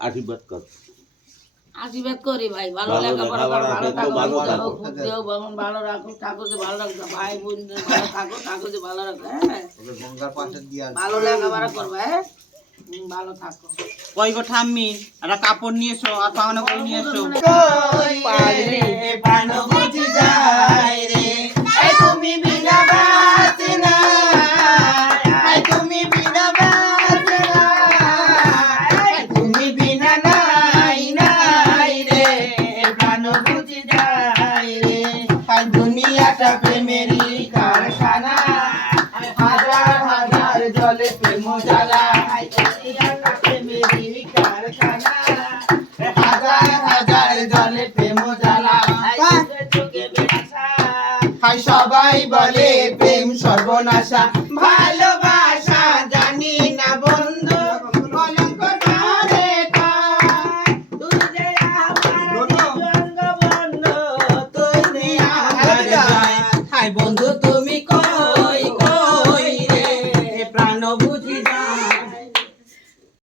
আশীর্বাদ কর। আশীর্বাদ করি ভাই ভালো ভালো লেখাপড়া ভালো থাকো ভালো ভালো থাকো। থাকো। বুদ্ধি হোক ভগবান ভালো রাখো ঠাকুরকে ভালো রাখো ভাই বোন ভালো থাকো ঠাকুরকে ভালো রাখো হ্যাঁ? ভালো লেখাপড়া করবে হ্যাঁ? ভালো থাকো। কই ঠাম্মি? একটা কাপড় নিয়ে এসো আর পাওনা করে নিয়ে এসো। দুনিয়াটা প্রেমেরই কারখানা। হাজার হাজার জলে প্রেম জ্বালা প্রেমেরই কারখানা। হাজার হাজার জলে প্রেম জ্বালা সবাই বলে প্রেম সর্বনাশা। ভালো নাই বন্ধু তুমি কই কই রে? প্রাণ বুঝি যা